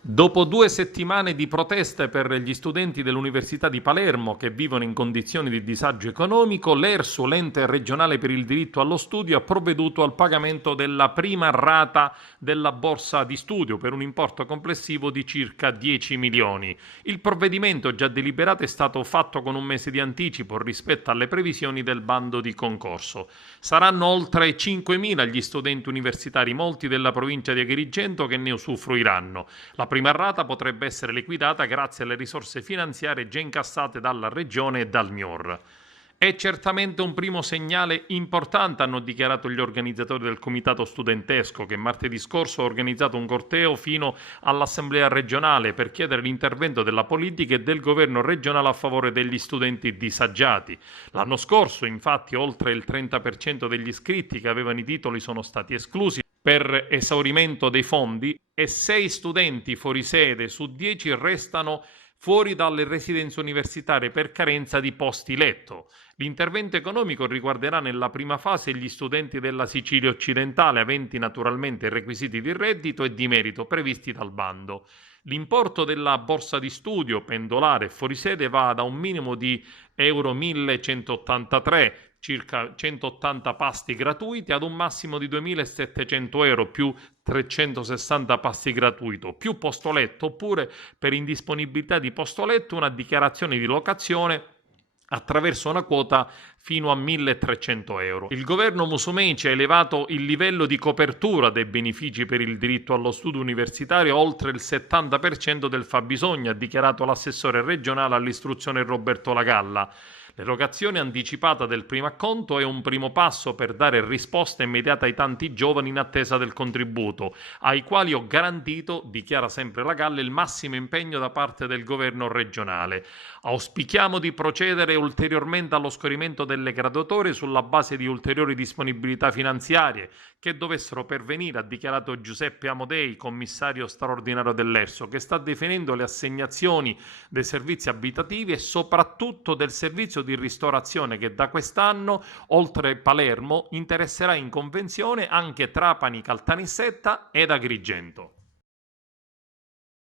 Dopo 2 settimane di proteste per gli studenti dell'Università di Palermo che vivono in condizioni di disagio economico, l'ERSU, l'ente regionale per il diritto allo studio, ha provveduto al pagamento della prima rata della borsa di studio per un importo complessivo di circa 10 milioni. Il provvedimento già deliberato è stato fatto con un mese di anticipo rispetto alle previsioni del bando di concorso. Saranno oltre 5.000 gli studenti universitari, molti della provincia di Agrigento, che ne usufruiranno. La prima rata potrebbe essere liquidata grazie alle risorse finanziarie già incassate dalla Regione e dal MIUR. È certamente un primo segnale importante, hanno dichiarato gli organizzatori del comitato studentesco, che martedì scorso ha organizzato un corteo fino all'Assemblea regionale per chiedere l'intervento della politica e del governo regionale a favore degli studenti disagiati. L'anno scorso, infatti, oltre il 30% degli iscritti che avevano i titoli sono stati esclusi per esaurimento dei fondi e 6 studenti fuori sede su 10 restano fuori dalle residenze universitarie per carenza di posti letto. L'intervento economico riguarderà nella prima fase gli studenti della Sicilia occidentale, aventi naturalmente i requisiti di reddito e di merito previsti dal bando. L'importo della borsa di studio pendolare e fuori sede va da un minimo di euro 1.183, circa 180 pasti gratuiti, ad un massimo di 2.700 euro più 360 pasti gratuito, più posto letto, oppure per indisponibilità di posto letto una dichiarazione di locazione attraverso una quota fino a 1.300 euro. Il governo Musumeci ha elevato il livello di copertura dei benefici per il diritto allo studio universitario oltre il 70% del fabbisogno, ha dichiarato l'assessore regionale all'istruzione Roberto Lagalla. L'erogazione anticipata del primo acconto è un primo passo per dare risposta immediata ai tanti giovani in attesa del contributo, ai quali ho garantito, dichiara sempre Lagalla, il massimo impegno da parte del governo regionale. Auspichiamo di procedere ulteriormente allo scorrimento delle graduatorie sulla base di ulteriori disponibilità finanziarie che dovessero pervenire, ha dichiarato Giuseppe Amodei, commissario straordinario dell'ERSO, che sta definendo le assegnazioni dei servizi abitativi e soprattutto del servizio di ristorazione che da quest'anno, oltre Palermo, interesserà in convenzione anche Trapani, Caltanissetta ed Agrigento.